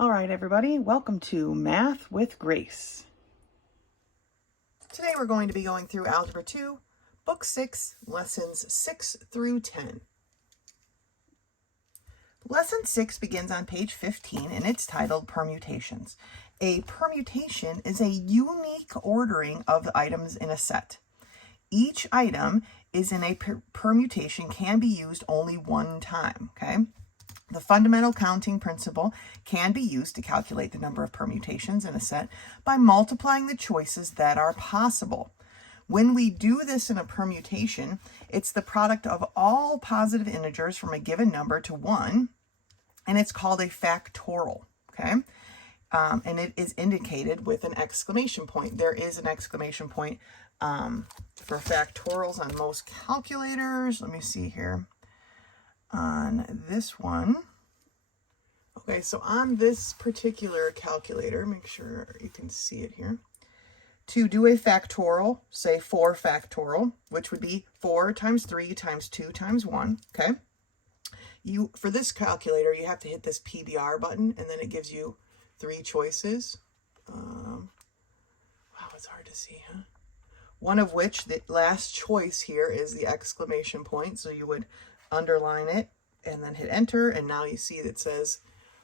All right, everybody, welcome to Math with Grace. Today we're going to be going through Algebra 2, Book 6, Lessons 6 through 10. Lesson 6 begins on page 15 and it's titled Permutations. A permutation is a unique ordering of the items in a set. Each item is in a permutation can be used only one time, okay? The fundamental counting principle can be used to calculate the number of permutations in a set by multiplying the choices that are possible. When we do this in a permutation, it's the product of all positive integers from a given number to 1, and it's called a factorial, okay? And it is indicated with an exclamation point. There is an exclamation point for factorials on most calculators. Let me see here. On this one, okay, so on this particular calculator, make sure you can see it here. To do a factorial, say 4 factorial, which would be 4 times 3 times 2 times 1, okay? For this calculator, you have to hit this PBR button, and then it gives you 3 choices. Wow, it's hard to see, huh? One of which, the last choice here is the exclamation point, so you would underline it and then hit enter, and now you see that it says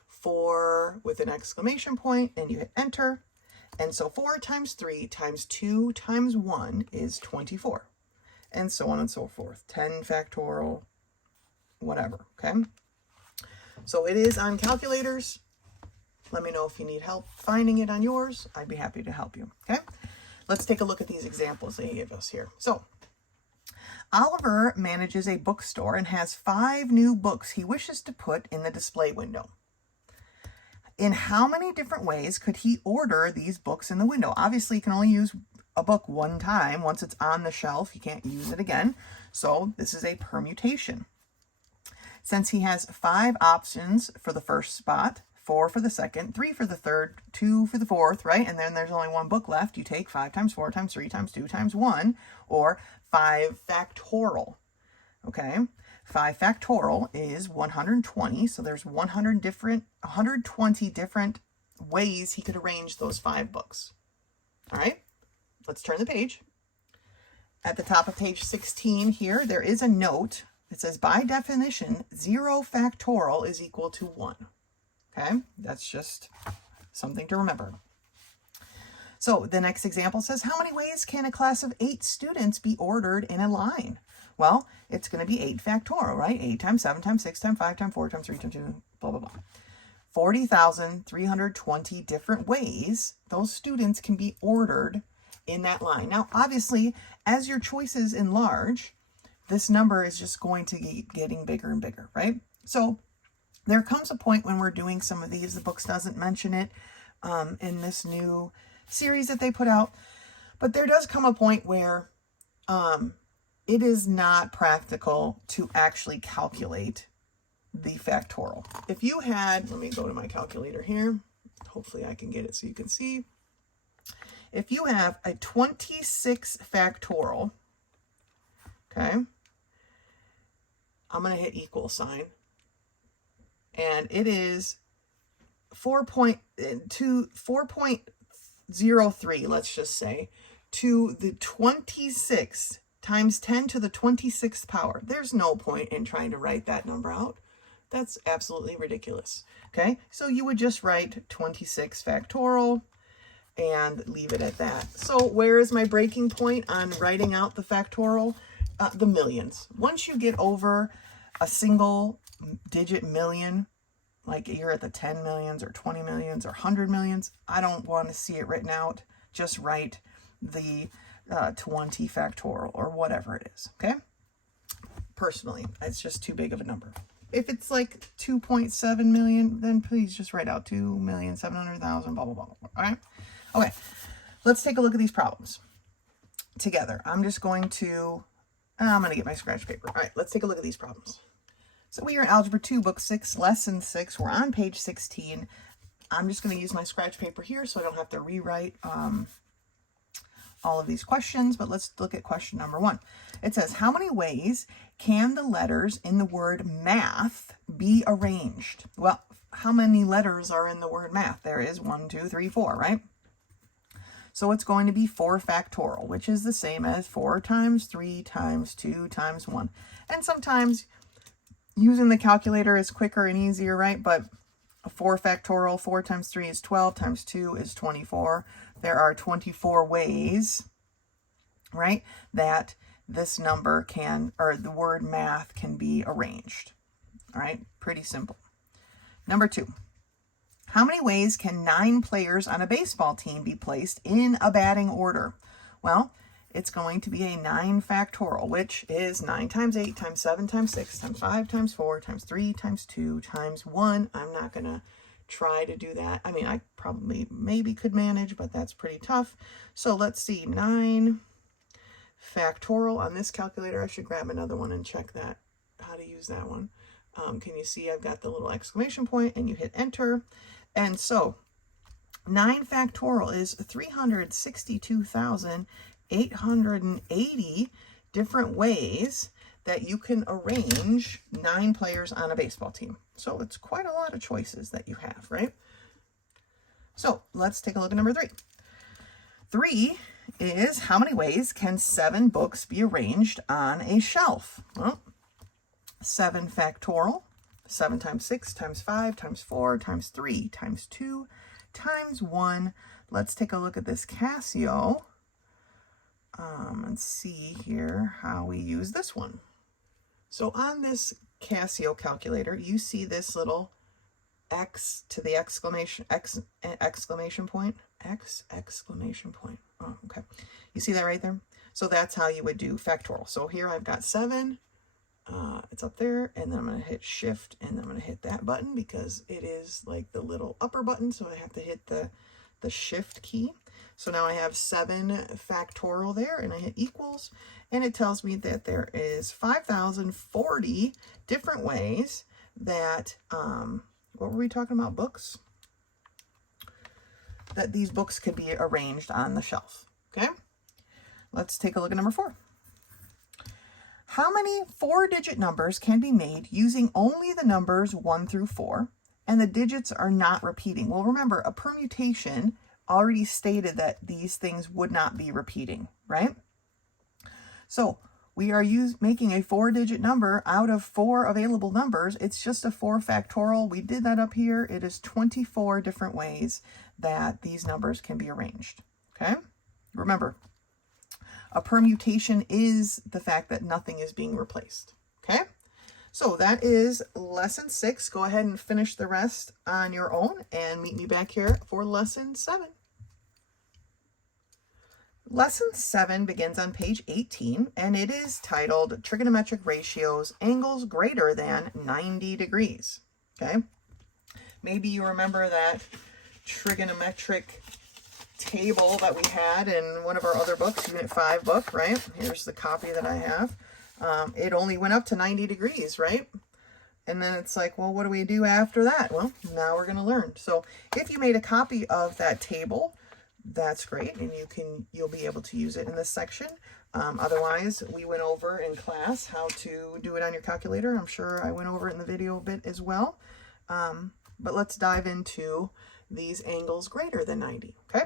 4 with an exclamation point, and you hit enter, and so 4 times 3 times 2 times 1 is 24, and so on and so forth. 10 factorial, whatever, okay? So it is on calculators. Let me know if you need help finding it on yours. I'd be happy to help you, okay? Let's take a look at these examples they give us here. So Oliver manages a bookstore and has 5 new books he wishes to put in the display window. In how many different ways could he order these books in the window? Obviously, you can only use a book one time. Once it's on the shelf, you can't use it again. So this is a permutation. Since he has 5 options for the first spot, 4 for the second, 3 for the third, 2 for the fourth, right? And then there's only 1 book left. You take 5 times 4 times 3 times 2 times 1, or 5 factorial, okay? 5 factorial is 120, so there's 120 different ways he could arrange those 5 books. All right, let's turn the page. At the top of page 16 here, there is a note. It says, by definition, 0 factorial is equal to 1. Okay, that's just something to remember. So the next example says, how many ways can a class of 8 students be ordered in a line? Well, it's going to be 8 factorial, right? 8 times 7 times 6 times 5 times 4 times 3 times 2, blah, blah, blah. 40,320 different ways those students can be ordered in that line. Now, obviously, as your choices enlarge, this number is just going to keep getting bigger and bigger, right? So there comes a point when we're doing some of these, the books doesn't mention it in this new series that they put out, but there does come a point where it is not practical to actually calculate the factorial. If you had, let me go to my calculator here, hopefully I can get it so you can see. If you have a 26 factorial, okay, I'm going to hit equal sign, and it is 4.03, let's just say, to the 26 times 10 to the 26th power. There's no point in trying to write that number out. That's absolutely ridiculous. Okay, so you would just write 26 factorial and leave it at that. So where is my breaking point on writing out the factorial? The millions. Once you get over a single digit million, like you're at the 10 millions or 20 millions or 100 millions, I don't want to see it written out. Just write the 20 factorial or whatever it is, okay? Personally, it's just too big of a number. If it's like 2.7 million, then please just write out 2,700,000, blah, blah, blah, blah, all right? Okay, let's take a look at these problems together. I'm going to get my scratch paper. All right, let's take a look at these problems. So we are in Algebra 2, Book 6, Lesson 6. We're on page 16. I'm just going to use my scratch paper here so I don't have to rewrite all of these questions, but let's look at question number 1. It says, how many ways can the letters in the word math be arranged? Well, how many letters are in the word math? There is 1, 2, 3, 4, right? So it's going to be 4 factorial, which is the same as 4 times 3 times 2 times 1. And sometimes using the calculator is quicker and easier, right? But 4 factorial, 4 times 3 is 12, times 2 is 24. There are 24 ways, right, that this number can, or the word math can be arranged. All right, pretty simple. Number 2. How many ways can 9 players on a baseball team be placed in a batting order? Well, it's going to be a 9 factorial, which is 9 times 8 times 7 times 6 times 5 times 4 times 3 times 2 times 1. I'm not going to try to do that. I mean, I probably maybe could manage, but that's pretty tough. So let's see, 9 factorial on this calculator. I should grab another one and check that, how to use that one. Can you see I've got the little exclamation point and you hit enter. And so 9 factorial is 362,880 different ways that you can arrange 9 players on a baseball team. So it's quite a lot of choices that you have, right? So let's take a look at number 3. 3 is how many ways can 7 books be arranged on a shelf? Well, 7 factorial, 7 times 6 times 5 times 4 times 3 times 2 times 1. Let's take a look at this Casio and see here how we use this one. So on this Casio calculator, you see this little X to the exclamation point. Oh, okay. You see that right there? So that's how you would do factorial. So here I've got 7. It's up there, and then I'm going to hit shift, and then I'm going to hit that button because it is like the little upper button, so I have to hit the shift key. So now I have 7 factorial there, and I hit equals, and it tells me that there is 5,040 different ways that, what were we talking about, books? That these books could be arranged on the shelf, okay? Let's take a look at number 4. How many 4-digit numbers can be made using only the numbers 1 through 4, and the digits are not repeating? Well, remember, a permutation already stated that these things would not be repeating, right? So we are making a 4-digit number out of 4 available numbers. It's just a 4 factorial. We did that up here. It is 24 different ways that these numbers can be arranged, okay? Remember, a permutation is the fact that nothing is being replaced, okay? So that is lesson 6. Go ahead and finish the rest on your own and meet me back here for lesson 7. Lesson 7 begins on page 18, and it is titled Trigonometric Ratios, Angles Greater Than 90 Degrees, okay? Maybe you remember that trigonometric table that we had in one of our other books, Unit 5 book, right? Here's the copy that I have. It only went up to 90 degrees, right? And then it's like, well, what do we do after that? Well, now we're going to learn. So if you made a copy of that table, that's great, and you'll be able to use it in this section. Otherwise, we went over in class how to do it on your calculator. I'm sure I went over it in the video a bit as well. But let's dive into these angles greater than 90, okay?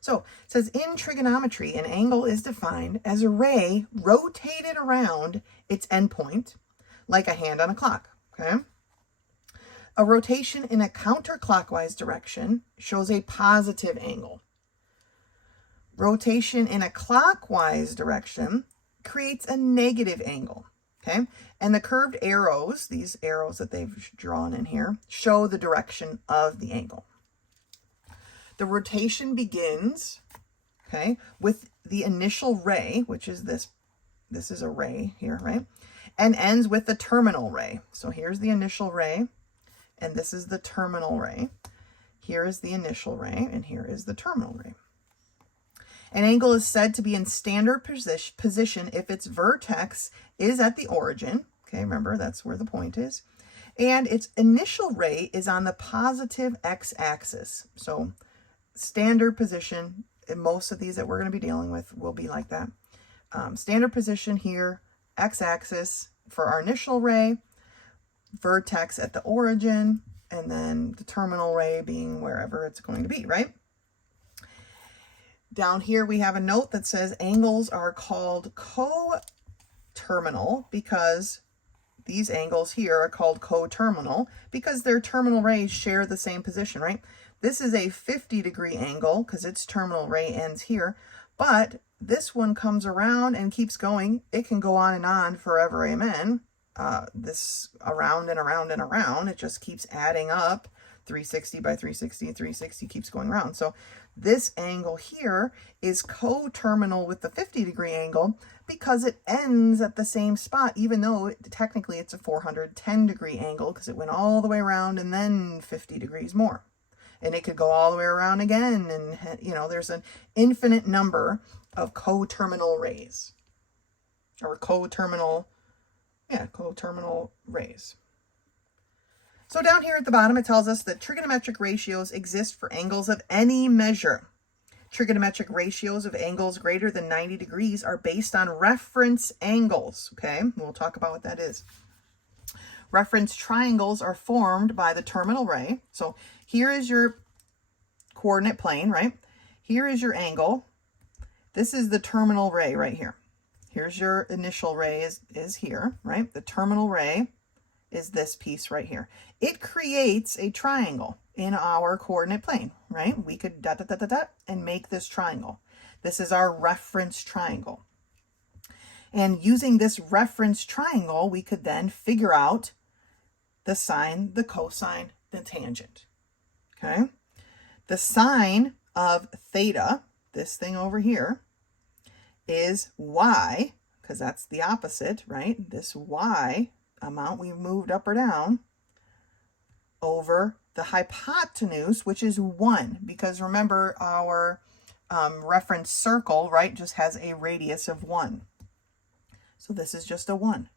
So it says in trigonometry, an angle is defined as a ray rotated around its endpoint like a hand on a clock, okay? A rotation in a counterclockwise direction shows a positive angle. Rotation in a clockwise direction creates a negative angle, okay? And the curved arrows, these arrows that they've drawn in here, show the direction of the angle. The rotation begins, okay, with the initial ray, which is this is a ray here, right? And ends with the terminal ray. So here's the initial ray, and this is the terminal ray. Here is the initial ray, and here is the terminal ray. An angle is said to be in standard position if its vertex is at the origin. Okay, remember, that's where the point is. And its initial ray is on the positive x-axis. So standard position, in most of these that we're going to be dealing with will be like that. Standard position here, x-axis for our initial ray, vertex at the origin, and then the terminal ray being wherever it's going to be, right? Down here we have a note that says angles are called coterminal because these angles here are called coterminal because their terminal rays share the same position, right? This is a 50-degree angle because its terminal ray ends here, but this one comes around and keeps going. It can go on and on forever, amen. This around and around and around, it just keeps adding up. 360 by 360, 360 keeps going around. So this angle here is coterminal with the 50-degree angle because it ends at the same spot, even though technically it's a 410-degree angle because it went all the way around and then 50 degrees more. And it could go all the way around again. And, you know, there's an infinite number of coterminal rays or coterminal rays. So down here at the bottom, it tells us that trigonometric ratios exist for angles of any measure. Trigonometric ratios of angles greater than 90 degrees are based on reference angles. Okay, we'll talk about what that is. Reference triangles are formed by the terminal ray. So here is your coordinate plane, right? Here is your angle. This is the terminal ray right here. Here's your initial ray is here, right? The terminal ray is this piece right here. It creates a triangle in our coordinate plane, right? We could dot, dot, dot, dot, dot, and make this triangle. This is our reference triangle. And using this reference triangle, we could then figure out the sine, the cosine, the tangent, okay? The sine of theta, this thing over here, is y, because that's the opposite, right? This y amount we moved up or down over the hypotenuse, which is 1, because remember our reference circle, right, just has a radius of 1. So this is just a 1.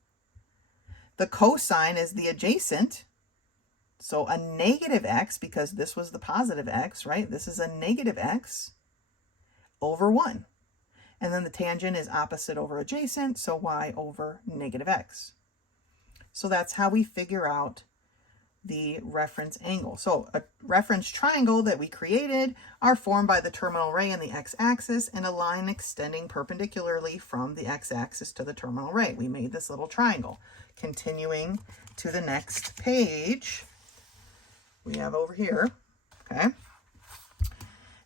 The cosine is the adjacent, so a negative x, because this was the positive x, right? This is a negative x over 1. And then the tangent is opposite over adjacent, so y over negative x. So that's how we figure out the reference angle. So a reference triangle that we created are formed by the terminal ray and the x-axis and a line extending perpendicularly from the x-axis to the terminal ray. We made this little triangle. Continuing to the next page, we have over here, okay?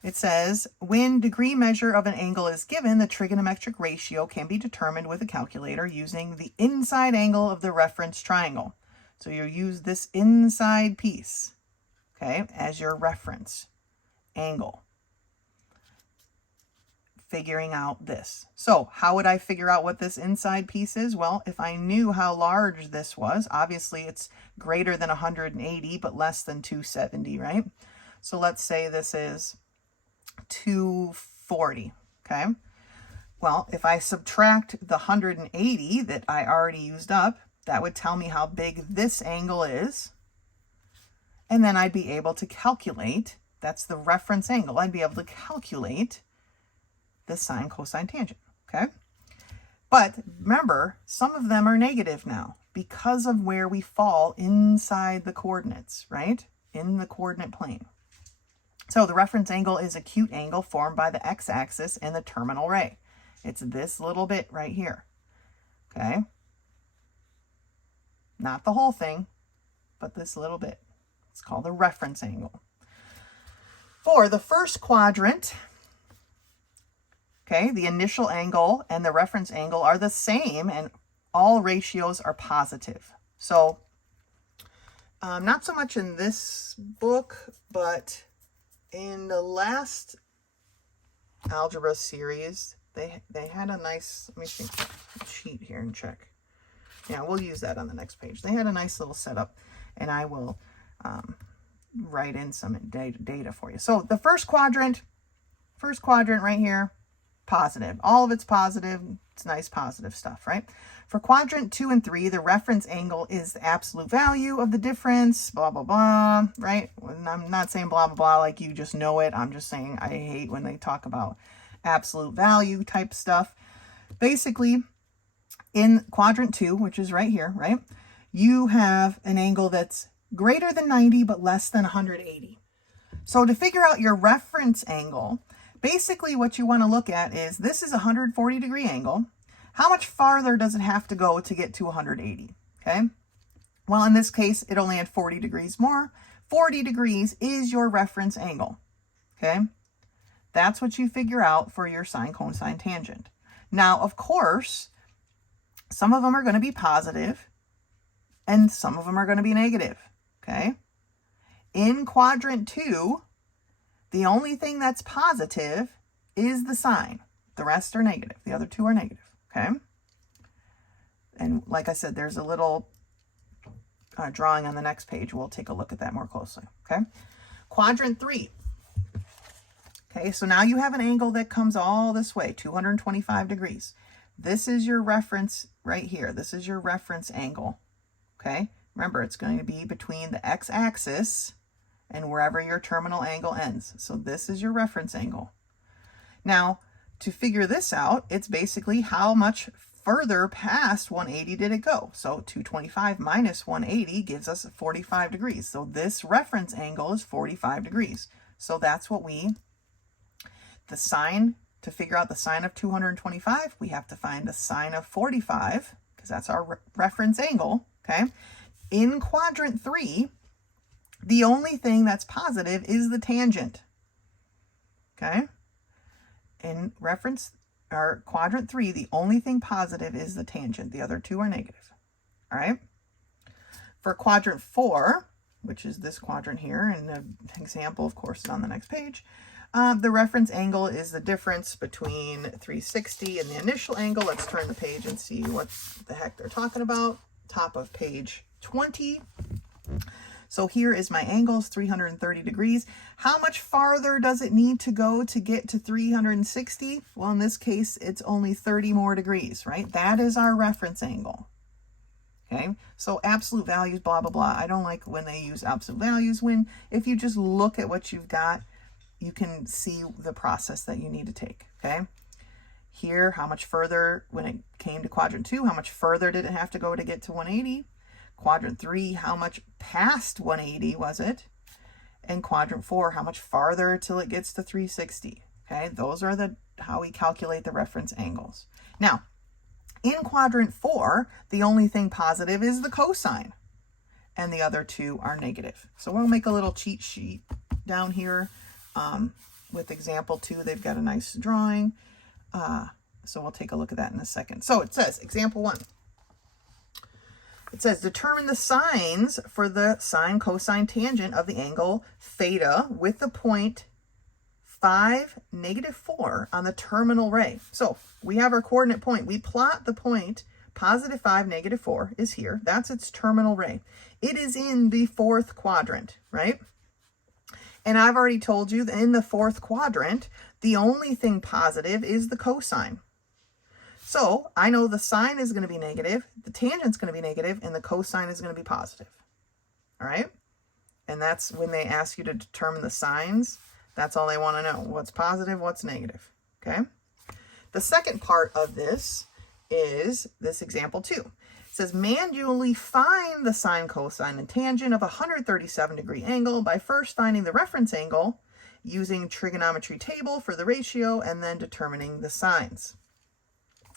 It says, when degree measure of an angle is given, the trigonometric ratio can be determined with a calculator using the inside angle of the reference triangle. So you use this inside piece, okay, as your reference angle. Figuring out this. So how would I figure out what this inside piece is? Well, if I knew how large this was, obviously it's greater than 180, but less than 270, right? So let's say this is 240, okay? Well, if I subtract the 180 that I already used up, that would tell me how big this angle is. And then I'd be able to calculate, that's the reference angle, I'd be able to calculate the sine, cosine, tangent, okay? But remember, some of them are negative now because of where we fall inside the coordinates, right? In the coordinate plane. So the reference angle is a acute angle formed by the x-axis and the terminal ray. It's this little bit right here, okay? Not the whole thing, but this little bit. It's called the reference angle. For the first quadrant, okay, the initial angle and the reference angle are the same and all ratios are positive. So not so much in this book, but in the last algebra series, they had a nice, let me see, sheet here and check. Yeah, we'll use that on the next page. They had a nice little setup, and I will write in some data for you. So the first quadrant right here, positive. All of it's positive. It's nice positive stuff, right? For quadrant 2 and 3, the reference angle is the absolute value of the difference, blah, blah, blah, right? And I'm not saying blah, blah, blah like you just know it. I'm just saying I hate when they talk about absolute value type stuff. Basically, in quadrant 2, which is right here, right? You have an angle that's greater than 90 but less than 180. So to figure out your reference angle, basically what you want to look at is this is a 140 degree angle. How much farther does it have to go to get to 180? Okay. Well, in this case, it only had 40 degrees more. 40 degrees is your reference angle. Okay. That's what you figure out for your sine, cosine, tangent. Now, of course, some of them are going to be positive and some of them are going to be negative. Okay. In quadrant 2, the only thing that's positive is the sine. The rest are negative. The other two are negative. Okay. And like I said, there's a little drawing on the next page. We'll take a look at that more closely. Okay. Quadrant 3. Okay. So now you have an angle that comes all this way, 225 degrees. This is your reference right here. This is your reference angle. Okay. Remember, it's going to be between the x-axis and wherever your terminal angle ends. So this is your reference angle. Now, to figure this out, it's basically how much further past 180 did it go. So 225 minus 180 gives us 45 degrees. So this reference angle is 45 degrees. So that's what the sine, to figure out the sine of 225, we have to find the sine of 45, because that's our reference angle. Okay. In quadrant 3, the only thing that's positive is the tangent. Okay. In quadrant 3, the only thing positive is the tangent. The other two are negative. All right. For quadrant 4, which is this quadrant here, and the example, of course, is on the next page, the reference angle is the difference between 360 and the initial angle. Let's turn the page and see what the heck they're talking about. Top of page 20. So here is my angles, 330 degrees. How much farther does it need to go to get to 360? Well, in this case, it's only 30 more degrees, right? That is our reference angle. Okay, so absolute values, blah, blah, blah. I don't like when they use absolute values. If you just look at what you've got, you can see the process that you need to take, okay? Here, how much further, when it came to quadrant 2, how much further did it have to go to get to 180? Quadrant 3, how much past 180 was it? And quadrant 4, how much farther till it gets to 360? Okay, those are how we calculate the reference angles. Now, in quadrant 4, the only thing positive is the cosine, and the other two are negative. So we'll make a little cheat sheet down here with example 2. They've got a nice drawing. So we'll take a look at that in a second. So it says, example 1. It says, determine the sines for the sine, cosine, tangent of the angle theta with the point 5, -4 on the terminal ray. So we have our coordinate point. We plot the point, +5, -4 is here. That's its terminal ray. It is in the 4th quadrant, right? And I've already told you that in the 4th quadrant, the only thing positive is the cosine. So I know the sine is going to be negative, the tangent's going to be negative, and the cosine is going to be positive. All right? And that's when they ask you to determine the sines. That's all they want to know. What's positive, what's negative. Okay? The second part of this is this example 2. It says, manually find the sine, cosine, and tangent of a 137 degree angle by first finding the reference angle, using trigonometry table for the ratio, and then determining the sines.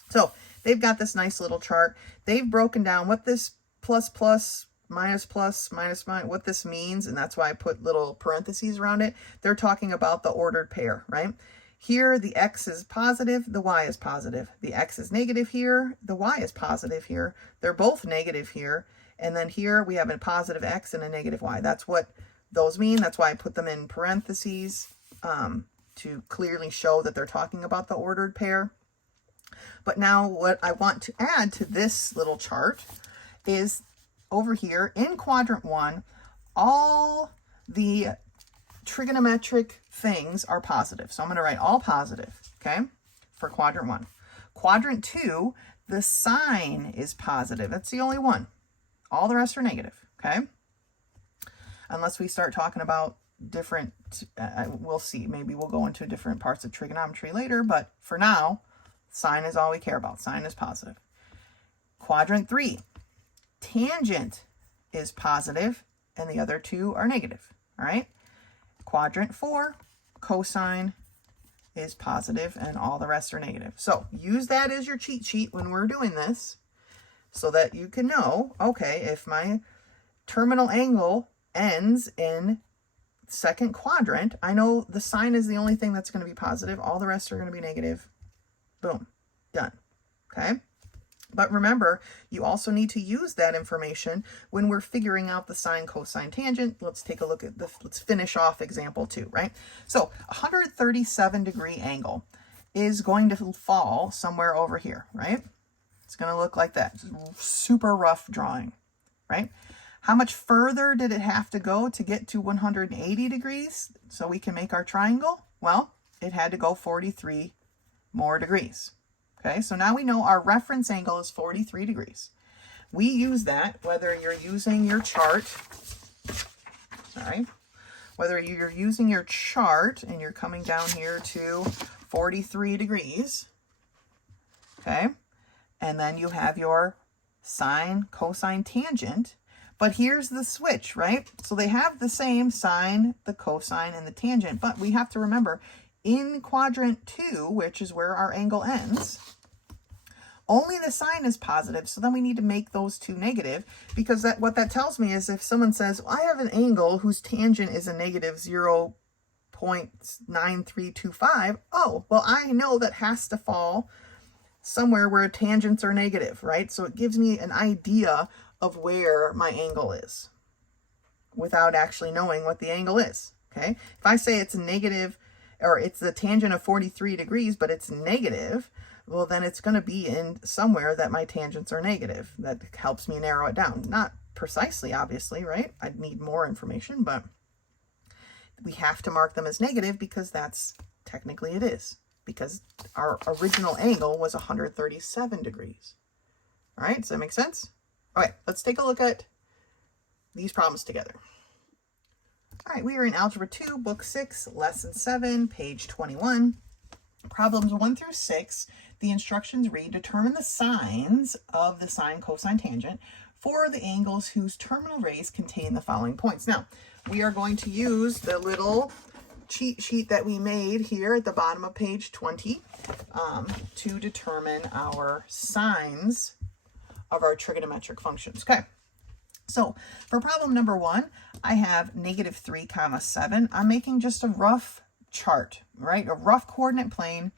So they've got this nice little chart. They've broken down what this plus, minus, what this means, and that's why I put little parentheses around it. They're talking about the ordered pair, right? Here, the x is positive, the y is positive. The x is negative here, the y is positive here. They're both negative here. And then here we have a positive x and a negative y. That's what those mean. That's why I put them in parentheses to clearly show that they're talking about the ordered pair. But now what I want to add to this little chart is over here in quadrant 1, all the trigonometric things are positive. So I'm going to write all positive, okay, for quadrant 1. Quadrant 2, the sine is positive. That's the only one. All the rest are negative, okay? Unless we start talking about different, we'll see. Maybe we'll go into different parts of trigonometry later, but for now, sine is all we care about. Sine is positive. Quadrant 3, tangent is positive. and the other two are negative. All right. Quadrant 4, cosine is positive and all the rest are negative. So use that as your cheat sheet when we're doing this so that you can know, okay, if my terminal angle ends in second quadrant, I know the sine is the only thing that's going to be positive. All the rest are going to be negative. Boom. Done. Okay. But remember, you also need to use that information when we're figuring out the sine, cosine, tangent. Let's take a look at this. Let's finish off example 2, right? So 137-degree angle is going to fall somewhere over here, right? It's going to look like that. Super rough drawing, right? How much further did it have to go to get to 180 degrees so we can make our triangle? Well, it had to go 43 more degrees. Okay, so now we know our reference angle is 43 degrees. We use that whether you're using your chart, whether you're using your chart and you're coming down here to 43 degrees, okay, and then you have your sine, cosine, tangent, but here's the switch, right? So they have the same sine, the cosine, and the tangent, but we have to remember, in quadrant 2, which is where our angle ends, only the sine is positive, so then we need to make those two negative, because what that tells me is if someone says, well, I have an angle whose tangent is a negative 0.9325, oh, well, I know that has to fall somewhere where tangents are negative, right? So it gives me an idea of where my angle is without actually knowing what the angle is, okay? If I say it's negative, or it's the tangent of 43 degrees, but it's negative, well, then it's going to be in somewhere that my tangents are negative. That helps me narrow it down. Not precisely, obviously, right? I'd need more information, but we have to mark them as negative because that's technically it is, because our original angle was 137 degrees. All right, does that make sense? All right, let's take a look at these problems together. All right, we are in Algebra 2, Book 6, Lesson 7, page 21. Problems 1 through 6. The instructions read, determine the sines of the sine, cosine, tangent for the angles whose terminal rays contain the following points. Now, we are going to use the little cheat sheet that we made here at the bottom of page 20 to determine our sines of our trigonometric functions. Okay. So for problem number 1, I have -3, 7. I'm making just a rough chart, right? A rough coordinate plane.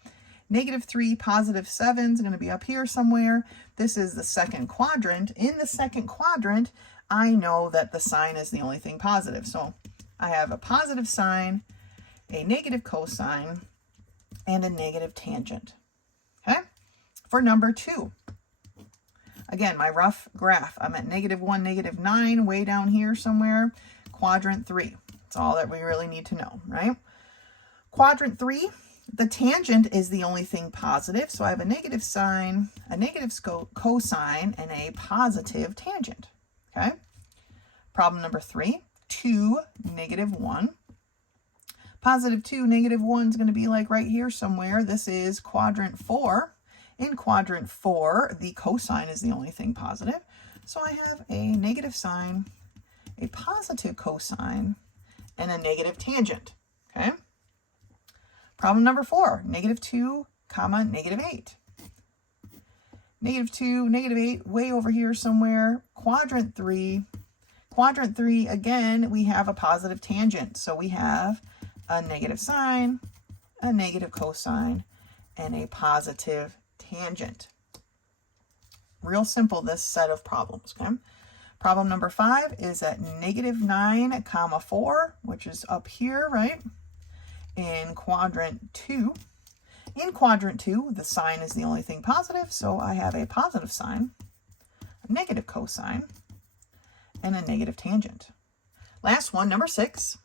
-3, +7 is going to be up here somewhere. This is the second quadrant. In the second quadrant, I know that the sine is the only thing positive. So I have a positive sine, a negative cosine, and a negative tangent. Okay? For number 2, again, my rough graph, I'm at -1, -9, way down here somewhere. Quadrant 3. That's all that we really need to know, right? Quadrant 3, the tangent is the only thing positive. So I have a negative sine, a negative cosine, and a positive tangent. Okay? Problem number 3, 2, -1. Positive 2, -1 is going to be like right here somewhere. This is quadrant 4. In quadrant 4, the cosine is the only thing positive. So I have a negative sine, a positive cosine, and a negative tangent. Okay? Problem number 4, -2, -8. -2, -8, way over here somewhere. Quadrant 3. Quadrant 3, again, we have a positive tangent. So we have a negative sine, a negative cosine, and a positive tangent. Real simple, this set of problems, okay? Problem number 5 is at -9, 4, which is up here, right? In quadrant 2. In quadrant 2, the sine is the only thing positive, so I have a positive sine, a negative cosine, and a negative tangent. Last one, number 6,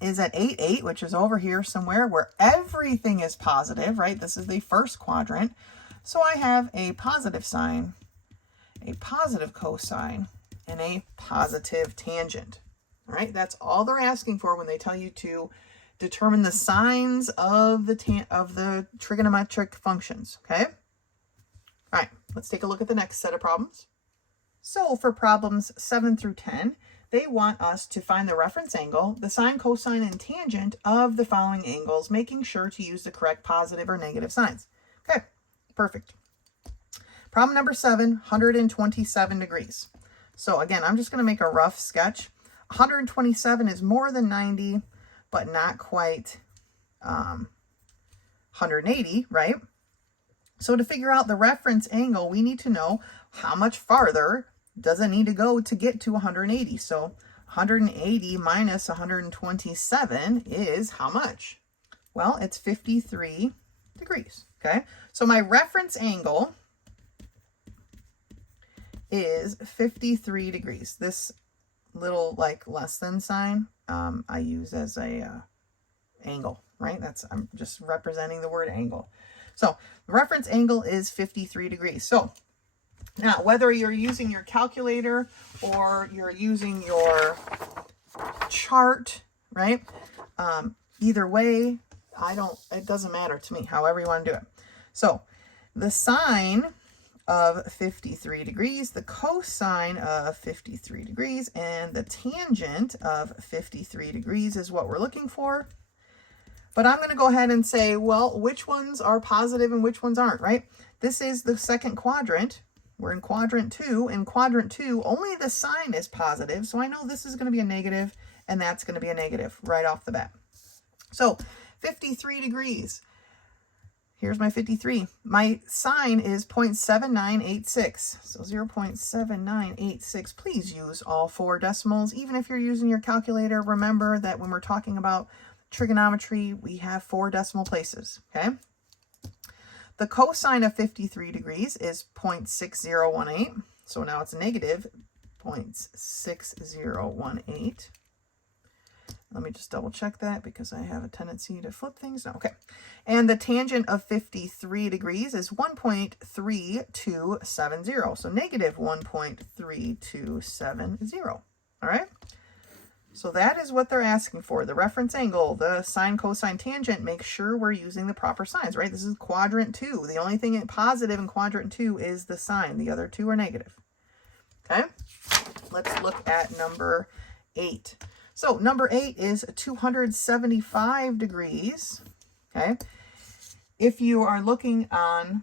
is at 8, which is over here somewhere where everything is positive, right? This is the first quadrant. So I have a positive sine, a positive cosine, and a positive tangent. All right, that's all they're asking for when they tell you to determine the sines of the trigonometric functions, okay? All right, let's take a look at the next set of problems. So for problems 7 through 10, they want us to find the reference angle, the sine, cosine, and tangent of the following angles, making sure to use the correct positive or negative signs. Okay, perfect. Problem number 7, 127 degrees. So again, I'm just going to make a rough sketch. 127 is more than 90, but not quite 180, right? So to figure out the reference angle, we need to know how much farther does it need to go to get to 180. So 180 minus 127 is how much? Well, it's 53 degrees, okay? So my reference angle is 53 degrees. This little like less than sign I use as a angle, right? I'm just representing the word angle. So the reference angle is 53 degrees. So now whether you're using your calculator or you're using your chart, right? Either way, it doesn't matter to me, however you want to do it. So the sine of 53 degrees, the cosine of 53 degrees, and the tangent of 53 degrees is what we're looking for. But I'm going to go ahead and say, well, which ones are positive and which ones aren't, right? This is the second quadrant. We're in quadrant 2. In quadrant 2, only the sign is positive, so I know this is going to be a negative, and that's going to be a negative right off the bat. So 53 degrees. Here's my 53. My sine is 0.7986. So 0.7986. Please use all 4 decimals. Even if you're using your calculator, remember that when we're talking about trigonometry, we have 4 decimal places, okay? The cosine of 53 degrees is 0.6018. So now it's negative 0.6018. Let me just double check that because I have a tendency to flip things. No, okay. And the tangent of 53 degrees is 1.3270. So negative 1.3270. All right. So that is what they're asking for. The reference angle, the sine, cosine, tangent, make sure we're using the proper signs, right? This is quadrant 2. The only thing positive in quadrant 2 is the sign. The other 2 are negative. Okay. Let's look at number 8. So number 8 is 275 degrees, okay? If you are looking on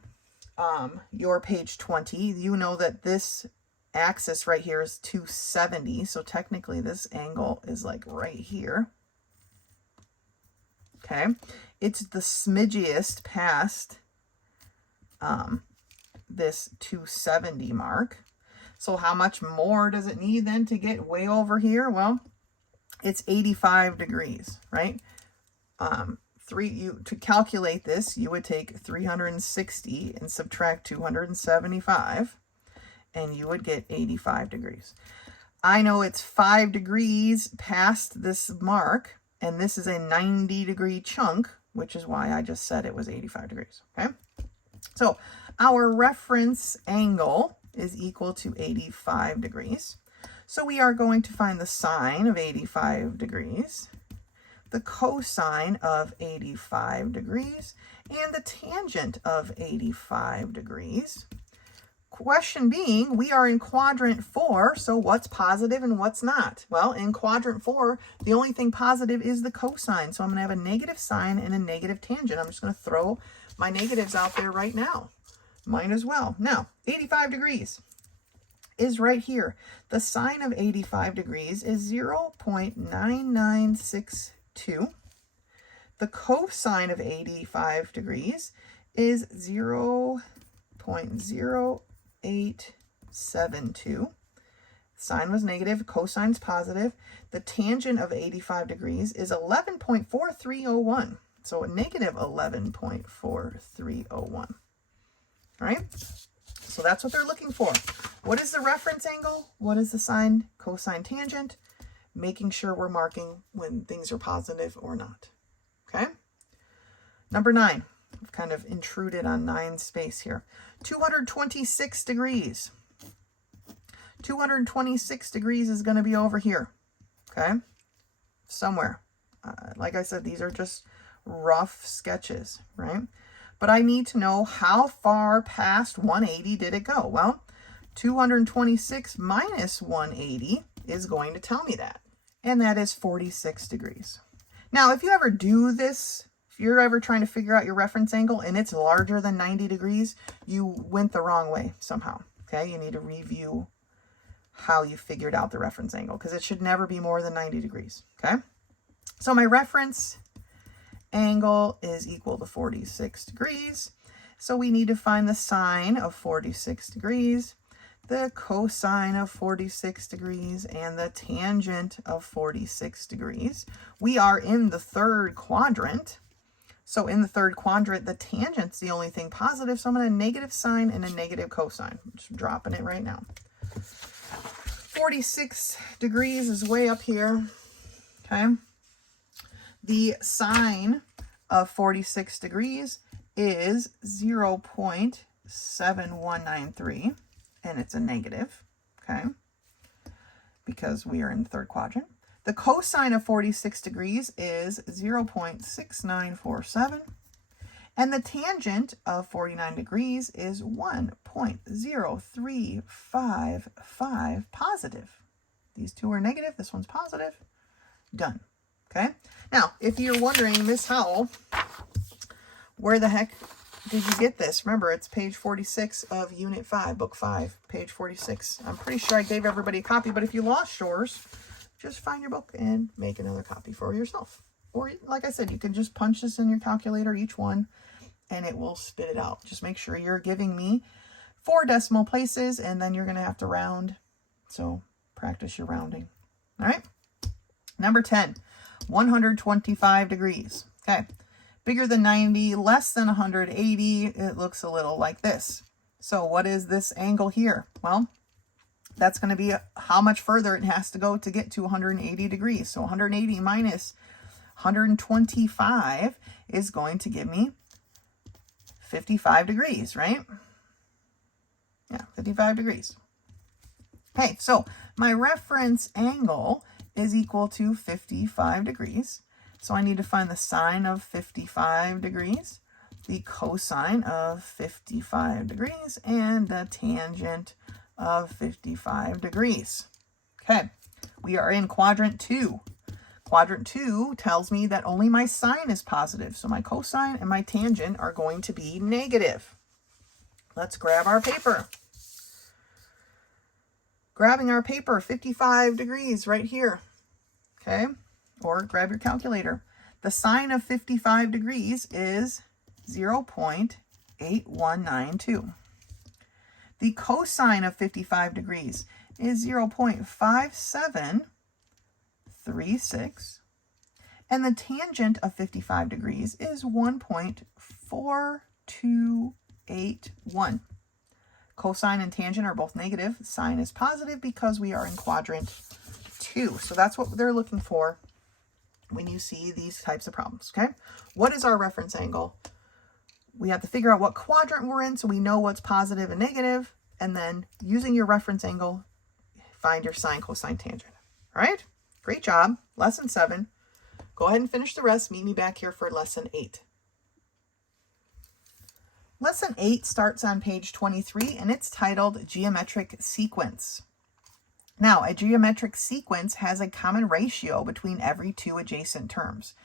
your page 20, you know that this axis right here is 270. So technically this angle is like right here, okay? It's the smidgiest past this 270 mark. So how much more does it need then to get way over here? Well, it's 85 degrees, right? To calculate this, you would take 360 and subtract 275, and you would get 85 degrees. I know it's 5 degrees past this mark, and this is a 90-degree chunk, which is why I just said it was 85 degrees, okay? So our reference angle is equal to 85 degrees. So we are going to find the sine of 85 degrees, the cosine of 85 degrees, and the tangent of 85 degrees. Question being, we are in quadrant 4, so what's positive and what's not? Well, in quadrant 4, the only thing positive is the cosine, so I'm going to have a negative sine and a negative tangent. I'm just going to throw my negatives out there right now. Might as well. Now, 85 degrees is right here. The sine of 85 degrees is 0.9962. The cosine of 85 degrees is 0.0872. Sine was negative, cosine's positive. The tangent of 85 degrees is 11.4301. So a negative 11.4301. All right? So that's what they're looking for. What is the reference angle? What is the sine, cosine, tangent? Making sure we're marking when things are positive or not. Okay? Number 9. I've kind of intruded on 9 space here. 226 degrees. 226 degrees is going to be over here. Okay? Somewhere. Like I said, these are just rough sketches, right? But I need to know how far past 180 did it go? Well, 226 minus 180 is going to tell me that. And that is 46 degrees. Now, if you ever do this, if you're ever trying to figure out your reference angle and it's larger than 90 degrees, you went the wrong way somehow. Okay, you need to review how you figured out the reference angle because it should never be more than 90 degrees. Okay, so my reference angle is equal to 46 degrees. So we need to find the sine of 46 degrees, the cosine of 46 degrees, and the tangent of 46 degrees. We are in the third quadrant. So in the third quadrant, the tangent's the only thing positive. So I'm going to negative sine and a negative cosine. I'm just dropping it right now. 46 degrees is way up here. Okay. The sine of 46 degrees is 0.7193, and it's a negative, okay, because we are in the third quadrant. The cosine of 46 degrees is 0.6947, and the tangent of 49 degrees is 1.0355 positive. These two are negative, this one's positive. Done. Okay. Now, if you're wondering, Miss Howell, where the heck did you get this? Remember, it's page 46 of Unit 5, Book 5, page 46. I'm pretty sure I gave everybody a copy, but if you lost yours, just find your book and make another copy for yourself. Or, like I said, you can just punch this in your calculator, each one, and it will spit it out. Just make sure you're giving me 4 decimal places, and then you're going to have to round. So practice your rounding. All right. Number 10, 125 degrees. Okay. Bigger than 90, less than 180, it looks a little like this. So what is this angle here? Well, that's going to be how much further it has to go to get to 180 degrees. So 180 minus 125 is going to give me 55 degrees, right? Yeah, 55 degrees. Okay, so my reference angle is equal to 55 degrees. So I need to find the sine of 55 degrees, the cosine of 55 degrees, and the tangent of 55 degrees. Okay, we are in quadrant 2. Quadrant 2 tells me that only my sine is positive, so my cosine and my tangent are going to be negative. Let's grab our paper. Grabbing our paper, 55 degrees right here. Okay. Or grab your calculator. The sine of 55 degrees is 0.8192. The cosine of 55 degrees is 0.5736. And the tangent of 55 degrees is 1.4281. Cosine and tangent are both negative. Sine is positive because we are in quadrant 2. So that's what they're looking for when you see these types of problems, okay? What is our reference angle? We have to figure out what quadrant we're in so we know what's positive and negative, and then using your reference angle, find your sine, cosine, tangent. All right? Great job. Lesson 7. Go ahead and finish the rest. Meet me back here for lesson 8. Lesson 8 starts on page 23, and it's titled Geometric Sequence. Now, a geometric sequence has a common ratio between every 2 adjacent terms.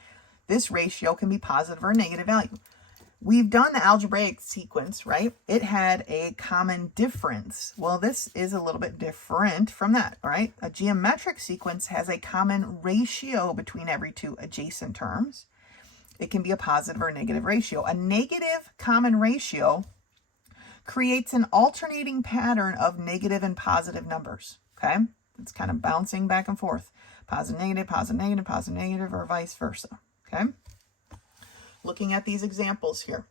This ratio can be positive or negative value. We've done the algebraic sequence, right? It had a common difference. Well, this is a little bit different from that, all right? A geometric sequence has a common ratio between every 2 adjacent terms. It can be a positive or negative ratio. A negative common ratio creates an alternating pattern of negative and positive numbers. Okay, it's kind of bouncing back and forth. Positive, negative, positive, negative, positive, negative, or vice versa. Okay, looking at these examples here.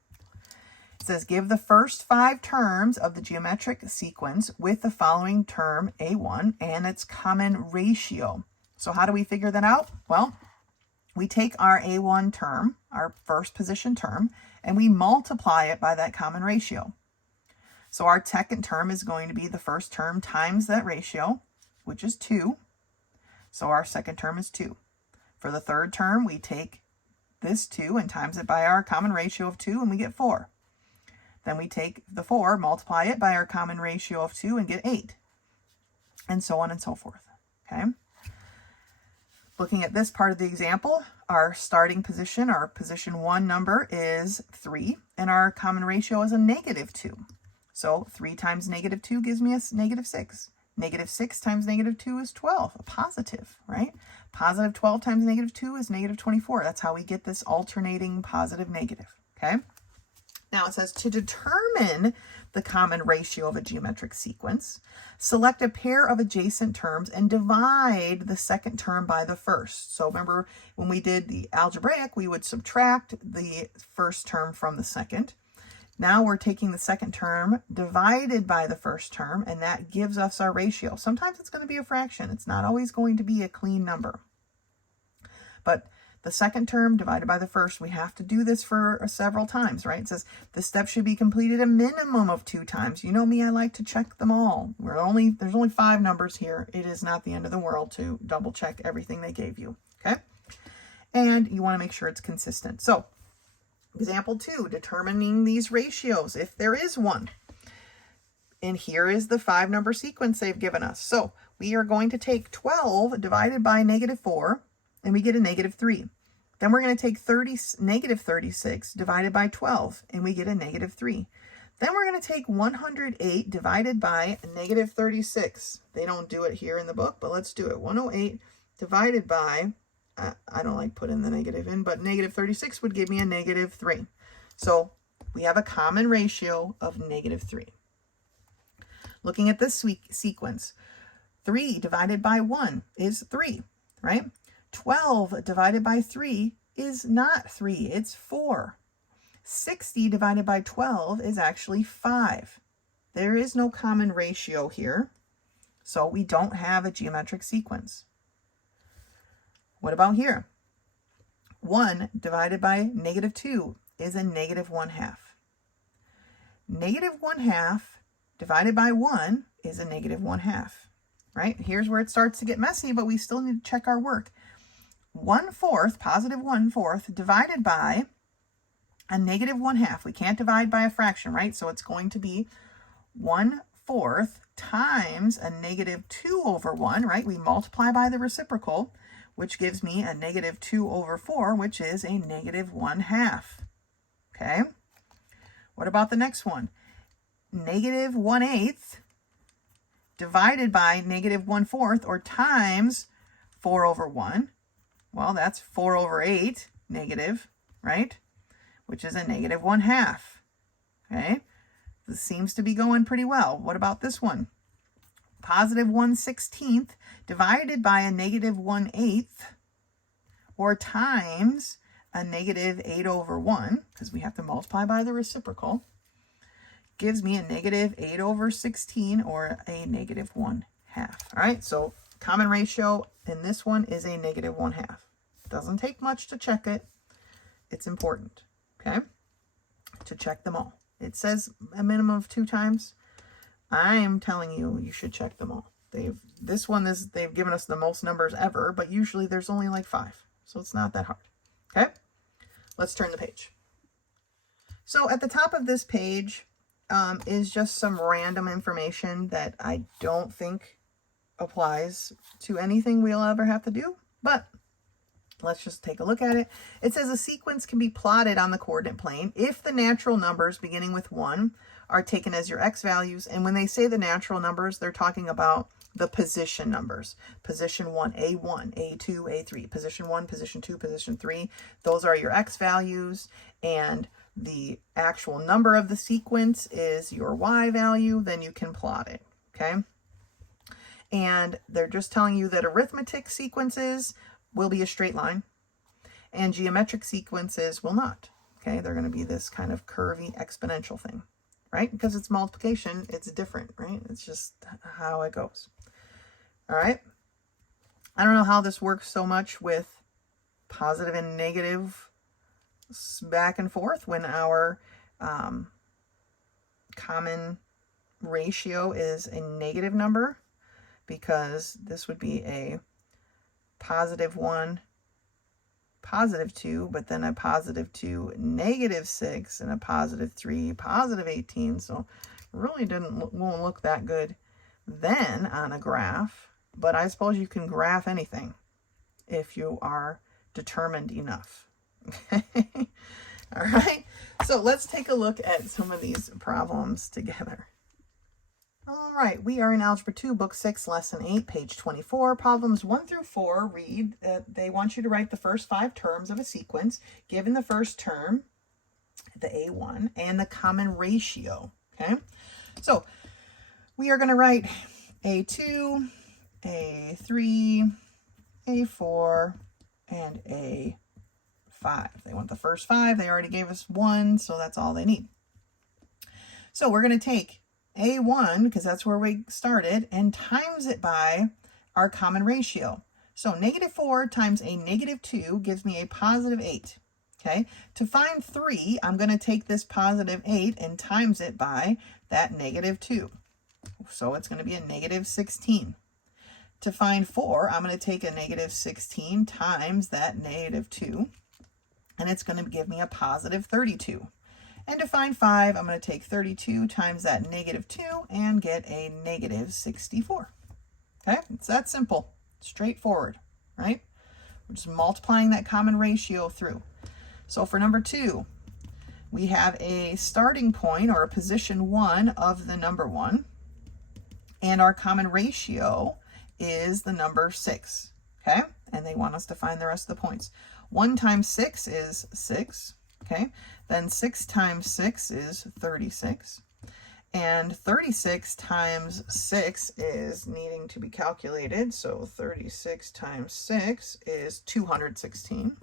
It says, give the first 5 terms of the geometric sequence with the following term, A1, and its common ratio. So how do we figure that out? Well, we take our A1 term, our first position term, and we multiply it by that common ratio. So our second term is going to be the first term times that ratio, which is 2. So our second term is 2. For the third term, we take this 2 and times it by our common ratio of 2, and we get 4. Then we take the 4, multiply it by our common ratio of 2, and get 8. And so on and so forth. okay? Looking at this part of the example, our starting position, our position 1 number is 3, and our common ratio is a -2. So 3 times -2 gives me a -6. -6 times -2 is 12, a positive, right? Positive 12 times -2 is -24. That's how we get this alternating positive negative, okay? Now it says to determine the common ratio of a geometric sequence, select a pair of adjacent terms and divide the second term by the first. So remember when we did the algebraic, we would subtract the first term from the second. Now we're taking the second term divided by the first term, and that gives us our ratio. Sometimes it's going to be a fraction. It's not always going to be a clean number. But the second term divided by the first, we have to do this for several times, right? It says the step should be completed a minimum of 2 times. You know me, I like to check them all. There's only 5 numbers here. It is not the end of the world to double check everything they gave you, okay? And you want to make sure it's consistent. So, example 2, determining these ratios, if there is one. And here is the 5-number sequence they've given us. So, we are going to take 12 divided by -4, and we get a -3. Then we're going to take -36 divided by 12, and we get a -3. Then we're going to take 108 divided by -36. They don't do it here in the book, but let's do it. 108 divided by, I don't like putting the negative in, but -36 would give me a -3. So we have a common ratio of -3. Looking at this sequence, 3 divided by 1 is 3, right? 12 divided by 3 is not 3, it's 4. 60 divided by 12 is actually 5. There is no common ratio here, so we don't have a geometric sequence. What about here? 1 divided by -2 is a -1/2. -1/2 divided by 1 is a -1/2, right? Here's where it starts to get messy, but we still need to check our work. 1/4, positive 1/4, divided by a -1/2. We can't divide by a fraction, right? So it's going to be 1/4 times a -2/1, right? We multiply by the reciprocal, which gives me a -2/4, which is a -1/2. Okay? What about the next one? -1/8 divided by -1/4, or times 4/1. Well, that's 4/8 negative, right? Which is a -1/2. Okay? This seems to be going pretty well. What about this one? Positive 1/16 divided by a -1/8, or times a -8/1, because we have to multiply by the reciprocal, gives me a -8/16, or a -1/2. All right, so common ratio in this one is a -1/2. Doesn't take much to check it. It's important, okay, to check them all. It says a minimum of 2 times. I'm telling you, you should check them all. They've given us the most numbers ever, but usually there's only like 5. So it's not that hard. Okay? Let's turn the page. So at the top of this page is just some random information that I don't think applies to anything we'll ever have to do, but let's just take a look at it. It says a sequence can be plotted on the coordinate plane if the natural numbers beginning with 1 are taken as your x values. And when they say the natural numbers, they're talking about the position numbers. Position 1, A1, A2, A3. Position 1, position 2, position 3. Those are your x values. And the actual number of the sequence is your y value. Then you can plot it, okay? And they're just telling you that arithmetic sequences will be a straight line, and geometric sequences will not. Okay, they're going to be this kind of curvy exponential thing, right? Because it's multiplication, it's different, right? It's just how it goes. All right. I don't know how this works so much with positive and negative back and forth when our common ratio is a negative number, because this would be a +1, +2, but then a +2, -6, and a +3, +18. So really won't look that good then on a graph. but I suppose you can graph anything if you are determined enough. Okay. All right. So let's take a look at some of these problems together. All right, we are in Algebra 2, Book 6, Lesson 8, page 24. Problems 1 through 4 read, they want you to write the first 5 terms of a sequence, given the first term, the A1, and the common ratio, okay? So we are going to write A2, A3, A4, and A5. They want the first 5. They already gave us 1, so that's all they need. So we're going to take A1, because that's where we started, and times it by our common ratio. So -4 times a -2 gives me a +8. Okay, to find 3, I'm going to take this +8 and times it by that -2. So it's going to be a -16. To find 4, I'm going to take a -16 times that -2, and it's going to give me a +32. And to find 5, I'm going to take 32 times that -2 and get a -64. Okay, it's that simple, straightforward, right? We're just multiplying that common ratio through. So for number 2, we have a starting point, or a position 1 of the number 1, and our common ratio is the number 6, okay? And they want us to find the rest of the points. 1 times 6 is 6. Okay, then 6 times 6 is 36, and 36 times 6 is needing to be calculated, so 36 times 6 is 216,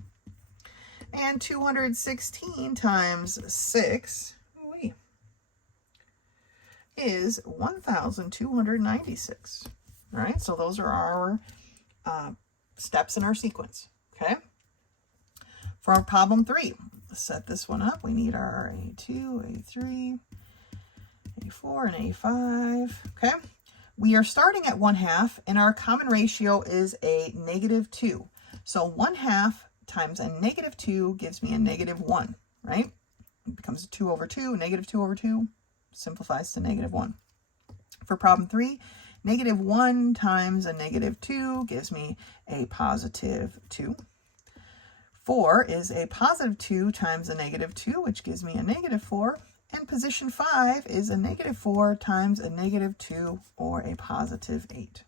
and 216 times 6 is 1,296. All right, so those are our steps in our sequence, okay? For our problem 3, let's set this one up. We need our A2, A3, A4, and A5. Okay. We are starting at 1/2, and our common ratio is a -2. So 1/2 times a -2 gives me a -1, right? It becomes a 2 over 2. -2 over 2 simplifies to -1. For problem 3, -1 times a -2 gives me a +2. 4 is a +2 times a -2, which gives me a -4. And position 5 is a -4 times a -2, or a +8.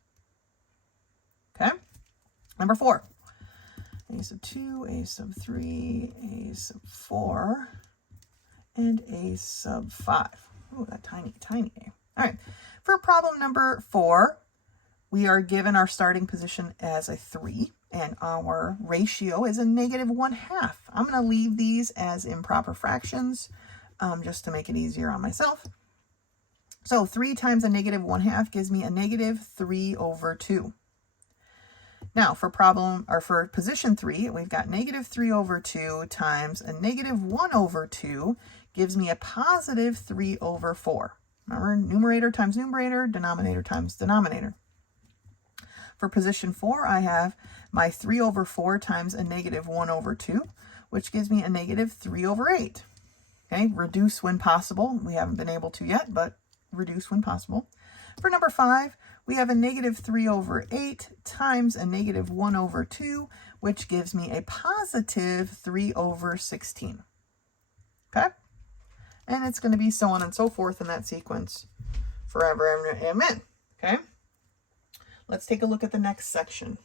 Okay? Number 4. A sub 2, A sub 3, A sub 4, and A sub 5. Oh, that tiny A. All right. For problem number 4, we are given our starting position as a 3. And our ratio is a -1/2. I'm going to leave these as improper fractions just to make it easier on myself. So 3 times a -1/2 gives me a -3 over 2. Now for position 3, we've got -3 over 2 times a -1 over 2 gives me a +3 over 4. Remember, numerator times numerator, denominator times denominator. For position 4, I have my 3 over 4 times a -1 over 2, which gives me a -3 over 8. Okay, reduce when possible. We haven't been able to yet, but reduce when possible. For number 5, we have a -3 over 8 times a -1 over 2, which gives me a +3 over 16. Okay, and it's going to be so on and so forth in that sequence forever and amen. Okay. Let's take a look at the next section.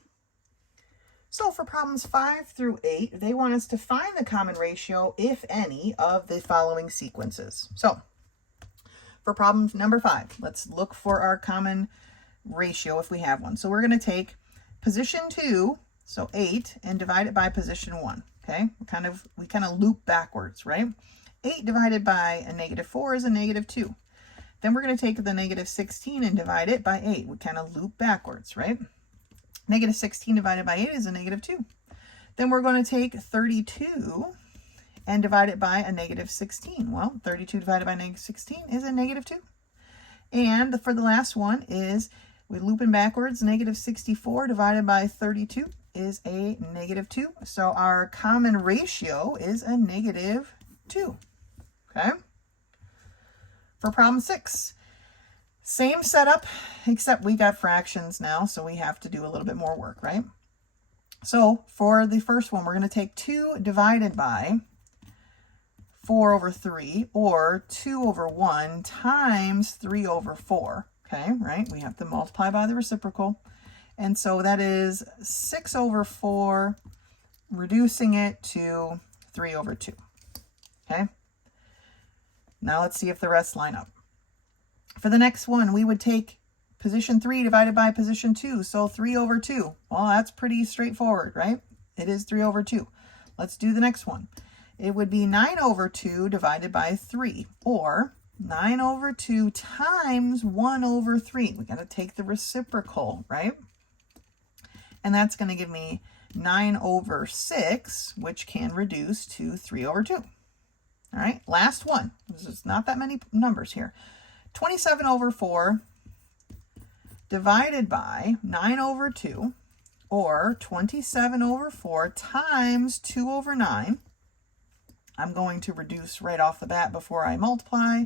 So for problems 5 through 8, they want us to find the common ratio, if any, of the following sequences. So for problem number 5, let's look for our common ratio if we have one. So we're going to take position 2, so 8, and divide it by position 1. Okay, we kind of loop backwards, right? 8 divided by a -4 is a -2. Then we're going to take the -16 and divide it by 8. We kind of loop backwards, right? -16 divided by 8 is a -2. Then we're going to take 32 and divide it by a -16. Well, 32 divided by -16 is a -2. And for the last one is, we're looping backwards, -64 divided by 32 is a -2. So our common ratio is a -2. Okay? For problem 6, Same setup, except we got fractions now, so we have to do a little bit more work, right? So for the first one, we're going to take 2 divided by 4 over 3, or 2 over 1 times 3 over 4. Okay, right? We have to multiply by the reciprocal. And so that is 6 over 4, reducing it to 3 over 2. Okay? Now let's see if the rest line up. For the next one, we would take position 3 divided by position 2, so 3 over 2. Well, that's pretty straightforward, right? It is 3 over 2. Let's do the next one. It would be 9 over 2 divided by 3, or 9 over 2 times 1 over 3. We got to take the reciprocal, right? And that's going to give me 9 over 6, which can reduce to 3 over 2. All right, last one. There's not that many numbers here. 27 over 4 divided by 9 over 2, or 27 over 4 times 2 over 9. I'm going to reduce right off the bat before I multiply.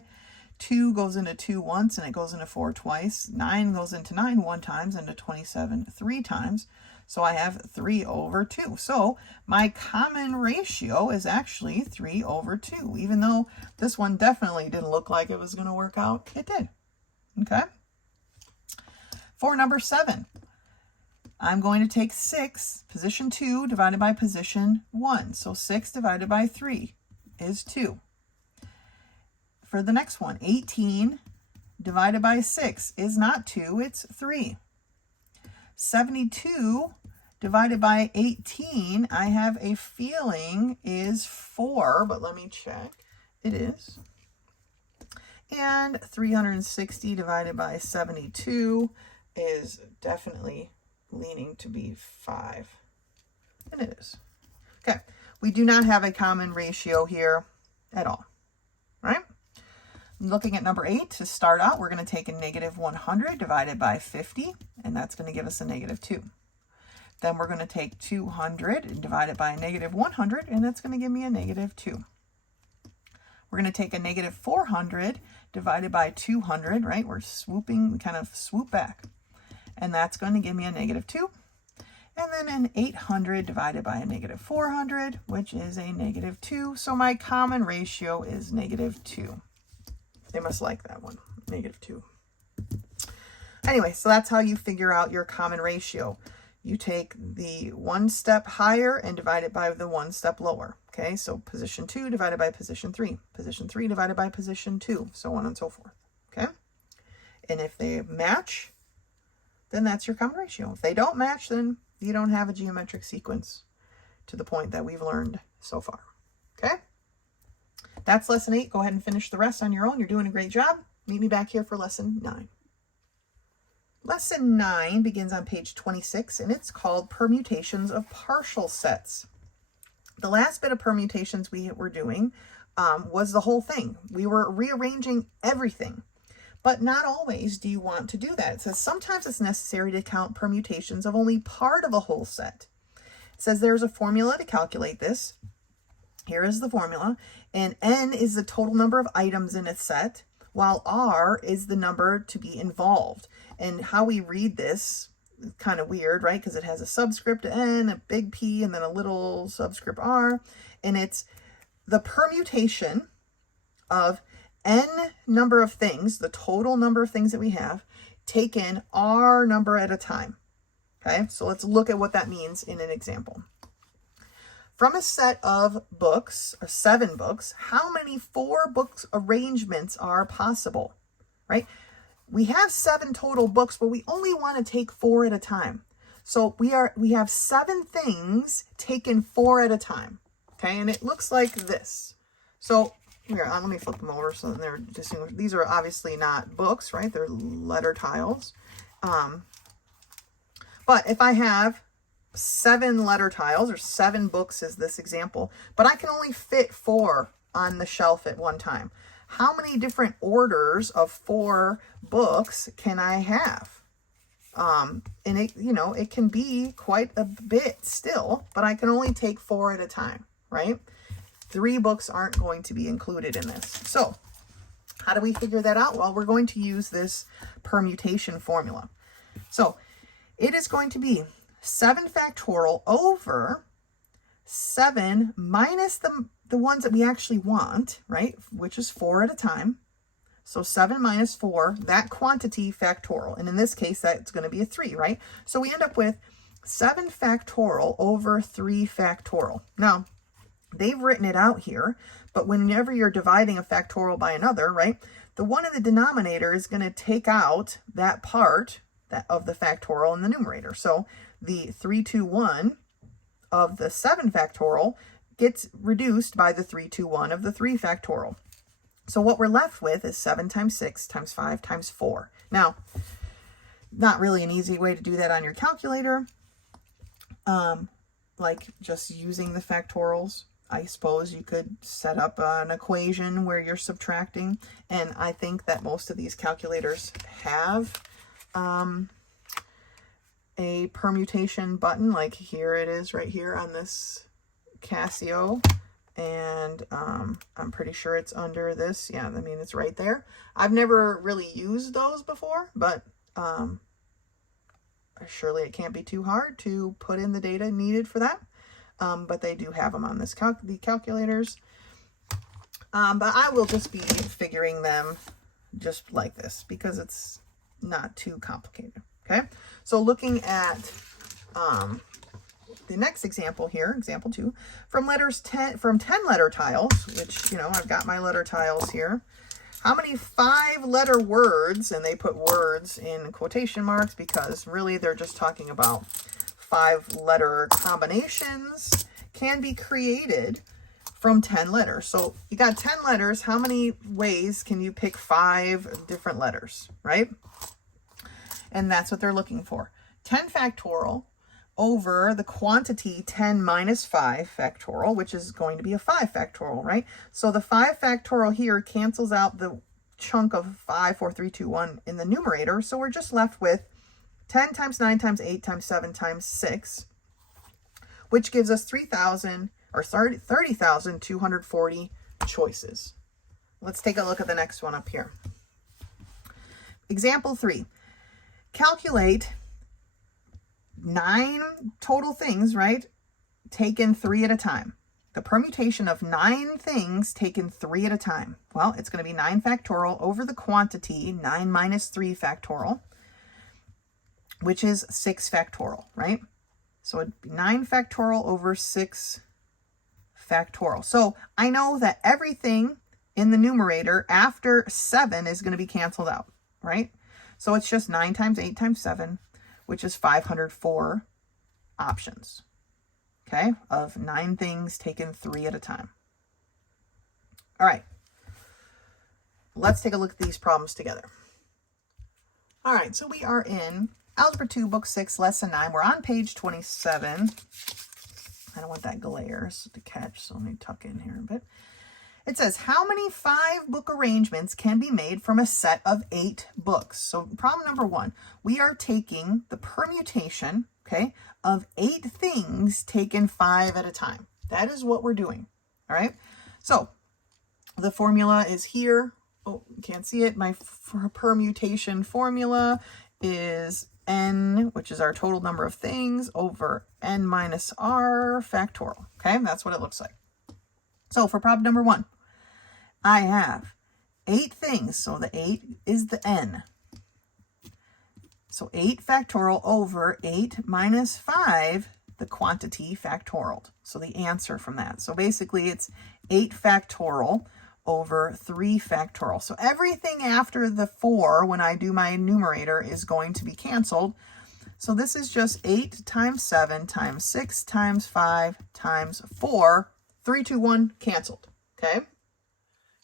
2 goes into 2 once, and it goes into 4 twice. 9 goes into 9 one times, into 27 3 times. So I have 3 over 2. So my common ratio is actually 3 over 2. Even though this one definitely didn't look like it was going to work out, it did. Okay? For number 7, I'm going to take 6, position 2, divided by position 1. So 6 divided by 3 is 2. For the next one, 18 divided by 6 is not 2, it's 3. 72 divided by 18, I have a feeling is 4, but let me check. It is. And 360 divided by 72 is definitely leaning to be 5. And it is. Okay, we do not have a common ratio here at all, right? Looking at number 8, to start out, we're going to take a negative 100 divided by 50, and that's going to give us a negative 2. Then we're going to take 200 and divide it by a negative 100, and that's going to give me a negative 2. We're going to take a negative 400 divided by 200, right? We're swooping, kind of swoop back. And that's going to give me a negative 2. And then an 800 divided by a negative 400, which is a negative 2. So my common ratio is negative 2. They must like that one, negative 2. Anyway, so that's how you figure out your common ratio. You take the one step higher and divide it by the one step lower. Okay, so position 2 divided by position 3. Position 3 divided by position 2, so on and so forth. Okay, and if they match, then that's your common ratio. If they don't match, then you don't have a geometric sequence to the point that we've learned so far. Okay, that's lesson 8. Go ahead and finish the rest on your own. You're doing a great job. Meet me back here for lesson 9. Lesson 9 begins on page 26, and it's called Permutations of Partial Sets. The last bit of permutations we were doing was the whole thing. We were rearranging everything, but not always do you want to do that. It says sometimes it's necessary to count permutations of only part of a whole set. It says there's a formula to calculate this. Here is the formula, and n is the total number of items in a set, while r is the number to be involved. And how we read this is kind of weird, right? Because it has a subscript n, a big P, and then a little subscript r. And it's the permutation of n number of things, the total number of things that we have, taken r number at a time. Okay, so let's look at what that means in an example. From a set of books, or 7 books, how many 4 books arrangements are possible, right? We have 7 total books, but we only want to take 4 at a time. So we have 7 things taken 4 at a time. Okay, and it looks like this. So here, let me flip them over so that they're distinguished. These are obviously not books, right? They're letter tiles. But if I have 7 letter tiles, or 7 books is this example, but I can only fit 4 on the shelf at one time. How many different orders of 4 books can I have? And it, it can be quite a bit still, but I can only take 4 at a time, right? 3 books aren't going to be included in this. So How do we figure that out? Well, we're going to use this permutation formula. So it is going to be 7 factorial over 7 minus the ones that we actually want, right? Which is 4 at a time. So 7 minus 4, that quantity factorial. And in this case, that's going to be a 3, right? So we end up with 7 factorial over 3 factorial. Now, they've written it out here, but whenever you're dividing a factorial by another, right, the one in the denominator is going to take out that part of the factorial in the numerator. So the 321 of the 7 factorial gets reduced by the 321 of the 3 factorial. So what we're left with is 7 times 6 times 5 times 4. Now, not really an easy way to do that on your calculator, like just using the factorials. I suppose you could set up an equation where you're subtracting, and I think that most of these calculators have a permutation button, like here it is right here on this Casio, and I'm pretty sure it's under this. Yeah, I mean, it's right there. I've never really used those before, but surely it can't be too hard to put in the data needed for that. But they do have them on this the calculators. But I will just be figuring them just like this because it's not too complicated. Okay, so looking at the next example here, example 2, from 10 letter tiles, which, you know, I've got my letter tiles here. How many 5-letter words, and they put words in quotation marks because really they're just talking about 5-letter combinations, can be created from 10 letters. So you got 10 letters. How many ways can you pick 5 different letters, right? And that's what they're looking for. 10 factorial over the quantity 10 minus 5 factorial, which is going to be a 5 factorial, right? So the 5 factorial here cancels out the chunk of 5, 4, 3, 2, 1 in the numerator. So we're just left with 10 times 9 times 8 times 7 times 6, which gives us 30,240 choices. Let's take a look at the next one up here. Example 3. Calculate 9 total things, right, taken 3 at a time. The permutation of 9 things taken 3 at a time. Well, it's going to be 9 factorial over the quantity 9 minus 3 factorial, which is 6 factorial, right? So it'd be 9 factorial over 6 factorial. So I know that everything in the numerator after 7 is going to be canceled out, right? So it's just 9 times 8 times 7, which is 504 options, okay, of 9 things taken 3 at a time. All right, let's take a look at these problems together. All right, so we are in Algebra 2, Book 6, Lesson 9. We're on page 27. I don't want that glare to catch, so let me tuck in here a bit. It says, how many 5-book arrangements can be made from a set of 8 books? So problem number 1, we are taking the permutation, okay, of 8 things taken 5 at a time. That is what we're doing, all right? So the formula is here. Oh, you can't see it. My permutation formula is n, which is our total number of things, over n minus r factorial, okay? That's what it looks like. So for problem number 1, I have 8 things, so the 8 is the n. So 8 factorial over 8 minus 5, the quantity factorial. So the answer from that. So basically it's 8 factorial over 3 factorial. So everything after the 4, when I do my numerator, is going to be canceled. So this is just 8 times 7 times 6 times 5 times 4. 3, 2, 1, canceled, okay?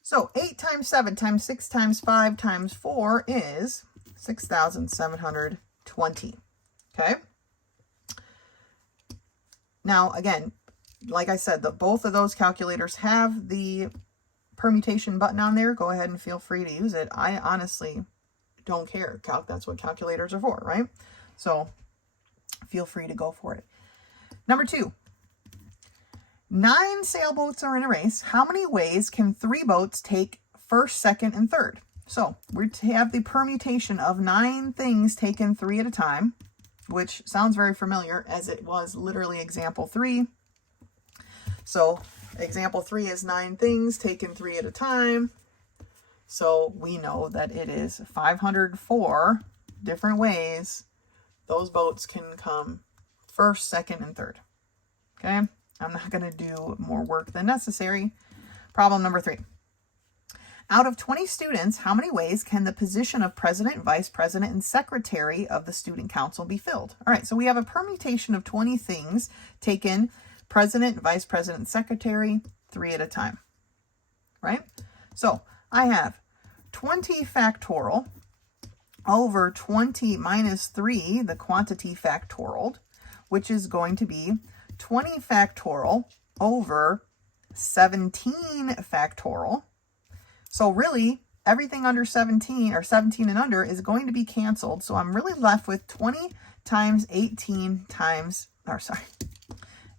So 8 times 7 times 6 times 5 times 4 is 6,720, okay? Now, again, like I said, both of those calculators have the permutation button on there. Go ahead and feel free to use it. I honestly don't care. That's what calculators are for, right? So feel free to go for it. Number 2. 9 sailboats are in a race. How many ways can 3 boats take first, second, and third. So we have the permutation of 9 things taken 3 at a time, which sounds very familiar as it was literally example 3. So example 3 is 9 things taken 3 at a time. So we know that it is 504 different ways those boats can come first, second, and third. Okay, I'm not going to do more work than necessary. Problem number 3. Out of 20 students, how many ways can the position of president, vice president, and secretary of the student council be filled? All right, so we have a permutation of 20 things taken president, vice president, secretary, 3 at a time, right? So I have 20 factorial over 20 minus 3, the quantity factorial, which is going to be 20 factorial over 17 factorial. So really, everything under 17 or 17 and under is going to be canceled. So I'm really left with 20 times 18 times, or sorry,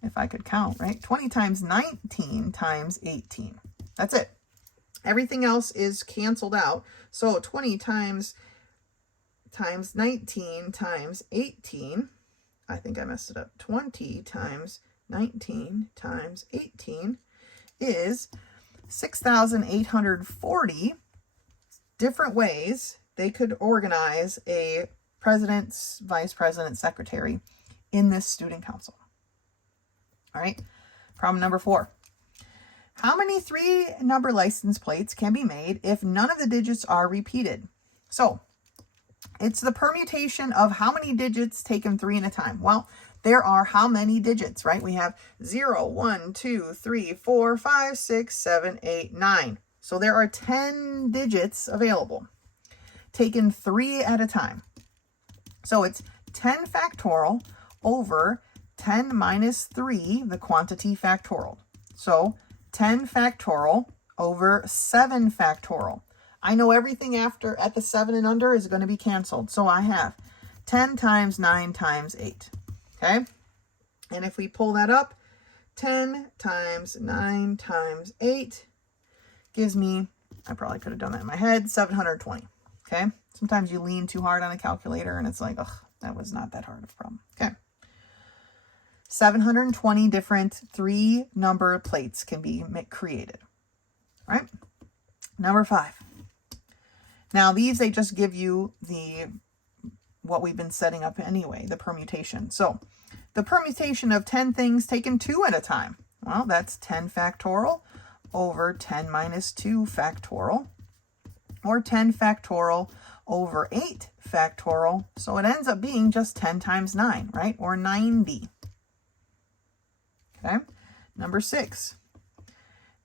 if I could count, right? 20 times 19 times 18. That's it. Everything else is canceled out. So 20 times 19 times 18, I think I messed it up. 20 times 19 times 18 is 6,840 different ways they could organize a president, vice president, secretary in this student council. All right, problem number 4. How many 3-number license plates can be made if none of the digits are repeated? So it's the permutation of how many digits taken 3 at a time. Well, there are how many digits, right? We have 0, 1, 2, 3, 4, 5, 6, 7, 8, 9. So there are 10 digits available, taken 3 at a time. So it's 10 factorial over 10 minus 3, the quantity factorial. So 10 factorial over 7 factorial. I know everything after at the 7 and under is going to be canceled. So I have 10 times 9 times 8. Okay? And if we pull that up, 10 times 9 times 8 gives me, I probably could have done that in my head, 720. Okay? Sometimes you lean too hard on a calculator and it's like, ugh, that was not that hard of a problem. Okay. 720 different 3-number plates can be created. Right? Number 5. Now these, they just give you what we've been setting up anyway, the permutation. So the permutation of 10 things taken 2 at a time. Well, that's 10 factorial over 10 minus 2 factorial, or 10 factorial over 8 factorial. So it ends up being just 10 times 9, right? Or 90. Okay. Number 6.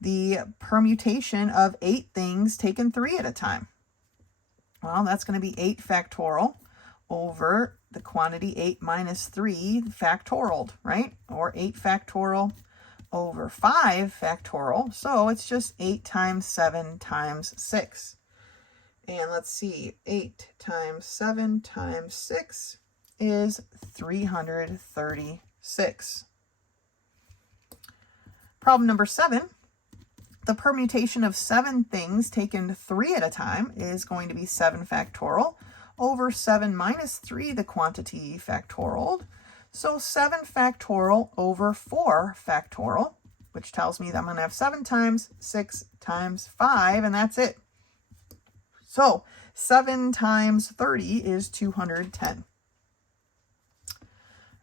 The permutation of 8 things taken 3 at a time. Well, that's going to be 8 factorial over the quantity 8 minus 3 factorial, right? Or 8 factorial over 5 factorial. So it's just 8 times 7 times 6. And let's see, 8 times 7 times 6 is 336. Problem number 7. The permutation of 7 things taken 3 at a time is going to be 7 factorial over 7 minus 3, the quantity factorial. So 7 factorial over 4 factorial, which tells me that I'm going to have 7 times 6 times 5, and that's it. So 7 times 30 is 210.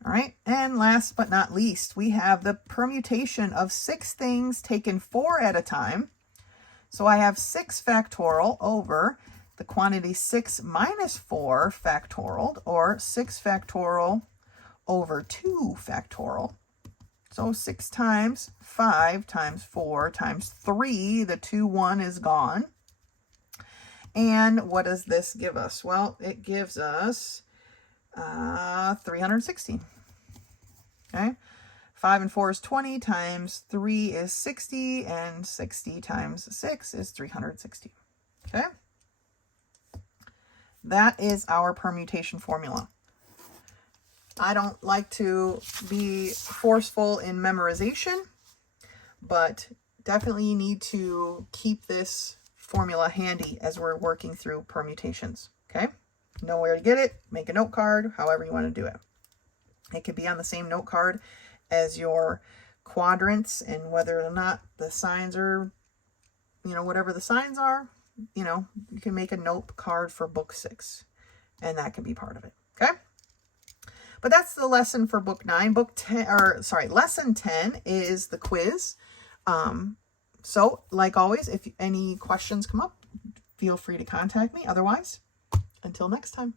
All right, and last but not least, we have the permutation of 6 things taken 4 at a time. So I have 6 factorial over the quantity 6 minus 4 factorial, or 6 factorial over 2 factorial. So 6 times 5 times 4 times 3, the 2, 1 is gone. And what does this give us? Well, it gives us 360. Okay, 5 and 4 is 20, times 3 is 60, and 60 times 6 is 360. Okay, that is our permutation formula. I don't like to be forceful in memorization, but definitely you need to keep this formula handy as we're working through permutations. Okay, know where to get it, make a note card, however you want to do it. It could be on the same note card as your quadrants, and whether or not the signs are, whatever the signs are, you can make a note card for book 6, and that can be part of it. Okay. But that's the lesson for book 9. Lesson 10 is the quiz. So like always, if any questions come up, feel free to contact me. Otherwise, until next time.